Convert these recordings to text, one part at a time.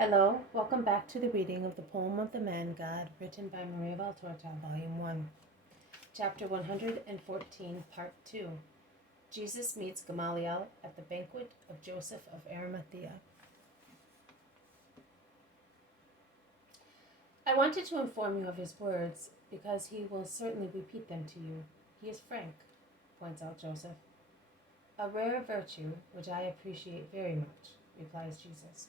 Hello, welcome back to the reading of the Poem of the Man God, written by Maria Valtorta, Volume 1, Chapter 114, Part 2. Jesus meets Gamaliel at the banquet of Joseph of Arimathea. I wanted to inform you of his words, because he will certainly repeat them to you. He is frank, points out Joseph. A rare virtue, which I appreciate very much, replies Jesus.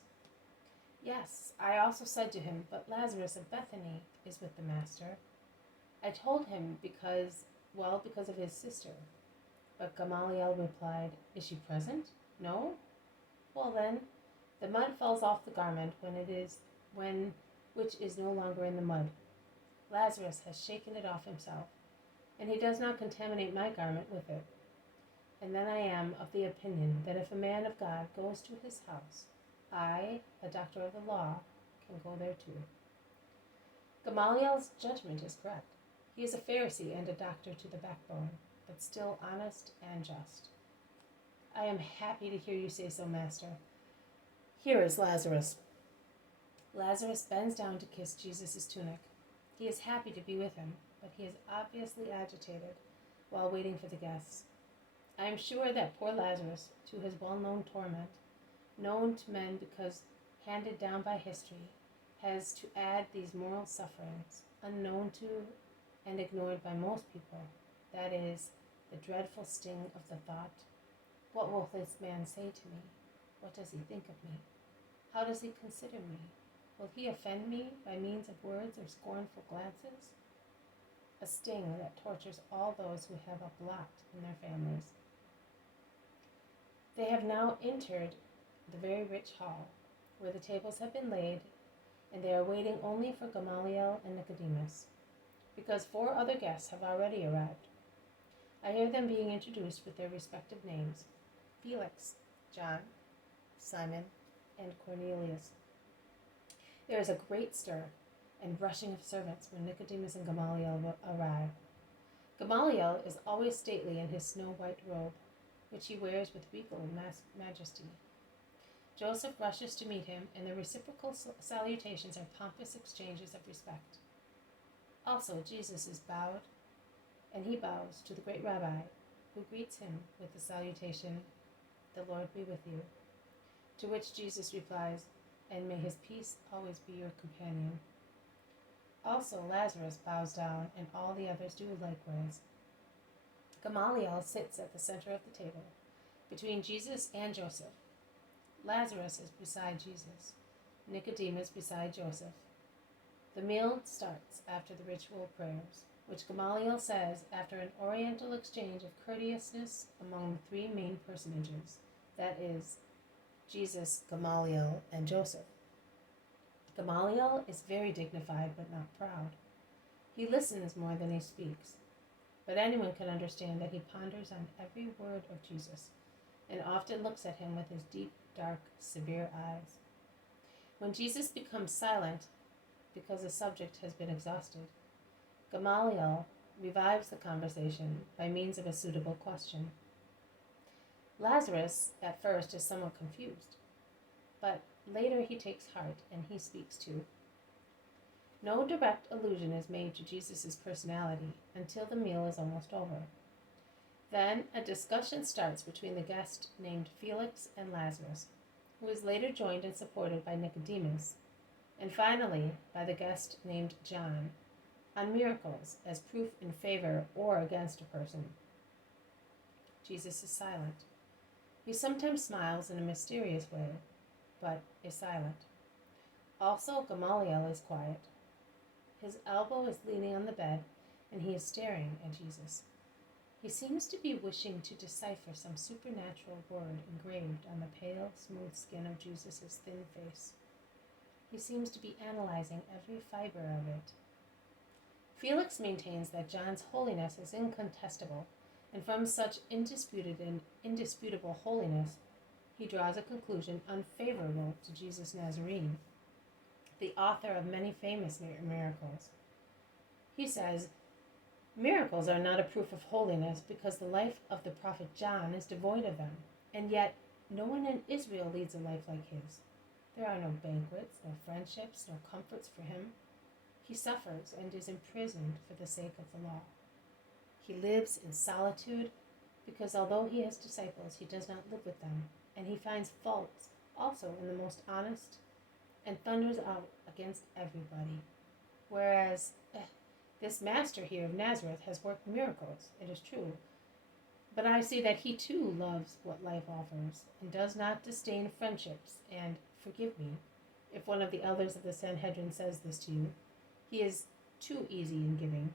Yes, I also said to him, but Lazarus of Bethany is with the Master. I told him because of his sister. But Gamaliel replied, Is she present? No? Well then, the mud falls off the garment which is no longer in the mud. Lazarus has shaken it off himself, and he does not contaminate my garment with it. And then I am of the opinion that if a man of God goes to his house, I, a doctor of the law, can go there too. Gamaliel's judgment is correct. He is a Pharisee and a doctor to the backbone, but still honest and just. I am happy to hear you say so, Master. Here is Lazarus. Lazarus bends down to kiss Jesus' tunic. He is happy to be with him, but he is obviously agitated while waiting for the guests. I am sure that poor Lazarus, to his well-known torment, known to men because handed down by history, has to add these moral sufferings, unknown to and ignored by most people, that is, the dreadful sting of the thought, what will this man say to me? What does he think of me? How does he consider me? Will he offend me by means of words or scornful glances? A sting that tortures all those who have a blot in their families. They have now entered the very rich hall, where the tables have been laid, and they are waiting only for Gamaliel and Nicodemus, because 4 other guests have already arrived. I hear them being introduced with their respective names: Felix, John, Simon, and Cornelius. There is a great stir and rushing of servants when Nicodemus and Gamaliel arrive. Gamaliel is always stately in his snow-white robe, which he wears with regal majesty. Joseph rushes to meet him, and the reciprocal salutations are pompous exchanges of respect. Also, Jesus is bowed, and he bows to the great rabbi, who greets him with the salutation, "The Lord be with you," to which Jesus replies, "And may his peace always be your companion." Also, Lazarus bows down, and all the others do likewise. Gamaliel sits at the center of the table, between Jesus and Joseph. Lazarus is beside Jesus, Nicodemus beside Joseph. The meal starts after the ritual prayers, which Gamaliel says after an oriental exchange of courteousness among the 3 main personages, that is, Jesus, Gamaliel, and Joseph. Gamaliel is very dignified but not proud. He listens more than he speaks, but anyone can understand that he ponders on every word of Jesus, and often looks at him with his deep, dark, severe eyes. When Jesus becomes silent, because the subject has been exhausted, Gamaliel revives the conversation by means of a suitable question. Lazarus, at first, is somewhat confused, but later he takes heart and he speaks too. No direct allusion is made to Jesus' personality until the meal is almost over. Then a discussion starts between the guest named Felix and Lazarus, who is later joined and supported by Nicodemus, and finally by the guest named John, on miracles as proof in favor or against a person. Jesus is silent. He sometimes smiles in a mysterious way, but is silent. Also, Gamaliel is quiet. His elbow is leaning on the bed, and he is staring at Jesus. He seems to be wishing to decipher some supernatural word engraved on the pale, smooth skin of Jesus' thin face. He seems to be analyzing every fiber of it. Felix maintains that John's holiness is incontestable, and from such indisputed and indisputable holiness, he draws a conclusion unfavorable to Jesus Nazarene, the author of many famous miracles. He says, "Miracles are not a proof of holiness because the life of the prophet John is devoid of them, and yet no one in Israel leads a life like his. There are no banquets, no friendships, no comforts for him. He suffers and is imprisoned for the sake of the law. He lives in solitude because although he has disciples, he does not live with them, and he finds faults also in the most honest and thunders out against everybody. Whereas this master here of Nazareth has worked miracles, it is true, but I see that he too loves what life offers and does not disdain friendships. And forgive me if one of the elders of the Sanhedrin says this to you. He is too easy in giving.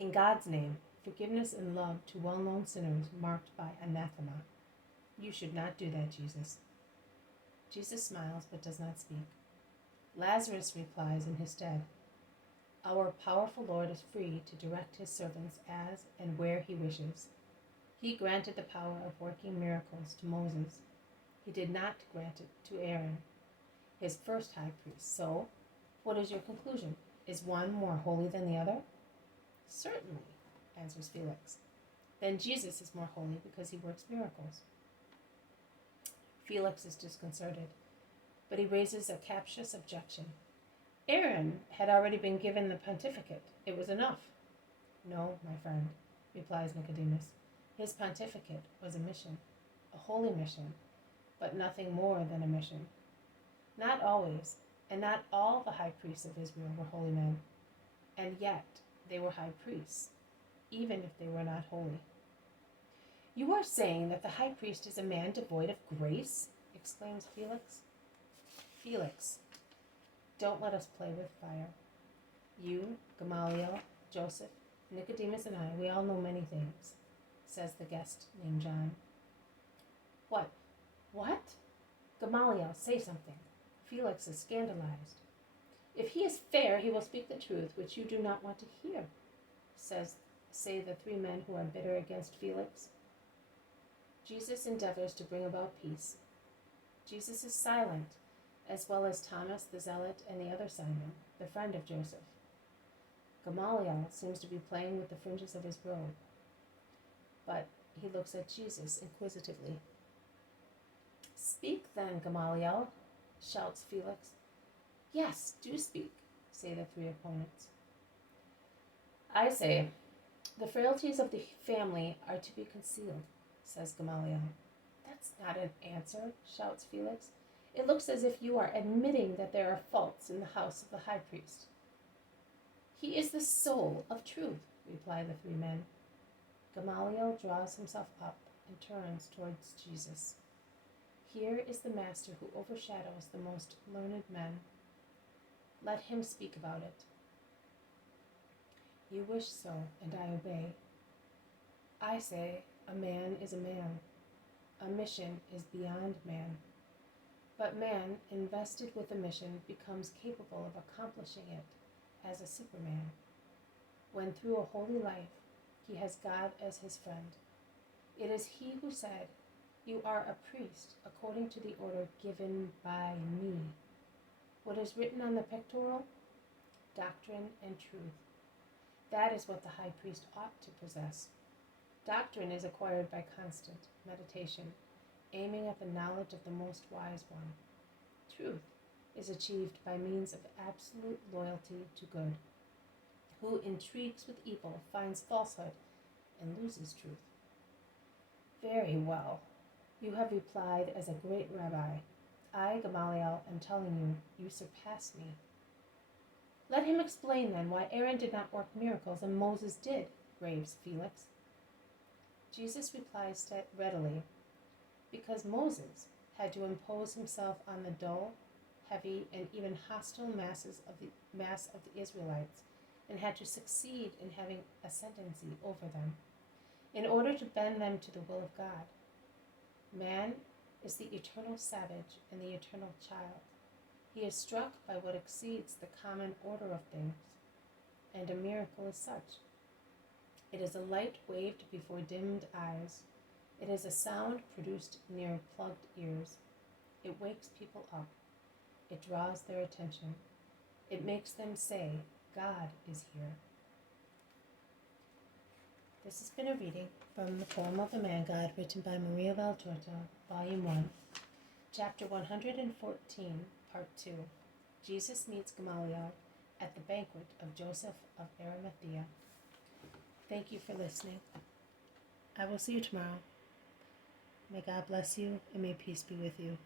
In God's name, forgiveness and love to well-known sinners marked by anathema. You should not do that, Jesus. Jesus smiles but does not speak. Lazarus replies in his stead, Our powerful Lord is free to direct his servants as and where he wishes. He granted the power of working miracles to Moses. He did not grant it to Aaron, his first high priest. So, what is your conclusion? Is one more holy than the other? Certainly, answers Felix. Then Jesus is more holy because he works miracles. Felix is disconcerted, but he raises a captious objection. Aaron had already been given the pontificate. It was enough. No, my friend, replies Nicodemus. His pontificate was a mission, a holy mission, but nothing more than a mission. Not always, and not all the high priests of Israel were holy men, and yet they were high priests, even if they were not holy. You are saying that the high priest is a man devoid of grace? Exclaims Felix. Felix, don't let us play with fire. You, Gamaliel, Joseph, Nicodemus, and I, we all know many things, says the guest named John. What? What? Gamaliel, say something. Felix is scandalized. If he is fair, he will speak the truth, which you do not want to hear, say the three men who are bitter against Felix. Jesus endeavors to bring about peace. Jesus is silent, as well as Thomas the Zealot and the other Simon, the friend of Joseph. Gamaliel seems to be playing with the fringes of his robe, but he looks at Jesus inquisitively. Speak then, Gamaliel, shouts Felix. Yes, do speak, say the three opponents. I say, the frailties of the family are to be concealed, says Gamaliel. That's not an answer, shouts Felix. It looks as if you are admitting that there are faults in the house of the high priest. He is the soul of truth, reply the three men. Gamaliel draws himself up and turns towards Jesus. Here is the master who overshadows the most learned men. Let him speak about it. You wish so, and I obey. I say, a man is a man. A mission is beyond man. But man, invested with a mission, becomes capable of accomplishing it as a superman, when through a holy life he has God as his friend. It is he who said, You are a priest according to the order given by me. What is written on the pectoral? Doctrine and truth. That is what the high priest ought to possess. Doctrine is acquired by constant meditation, aiming at the knowledge of the most wise one. Truth is achieved by means of absolute loyalty to good. Who intrigues with evil finds falsehood and loses truth. Very well. You have replied as a great rabbi. I, Gamaliel, am telling you, you surpass me. Let him explain then why Aaron did not work miracles and Moses did, raves Felix. Jesus replies readily, because Moses had to impose himself on the dull, heavy, and even hostile mass of the Israelites, and had to succeed in having ascendancy over them, in order to bend them to the will of God. Man is the eternal savage and the eternal child. He is struck by what exceeds the common order of things, and a miracle is such. It is a light waved before dimmed eyes. It is a sound produced near plugged ears. It wakes people up. It draws their attention. It makes them say, God is here. This has been a reading from the poem of the Man God, written by Maria Valtorta, Volume 1, Chapter 114, Part 2. Jesus meets Gamaliel at the banquet of Joseph of Arimathea. Thank you for listening. I will see you tomorrow. May God bless you and may peace be with you.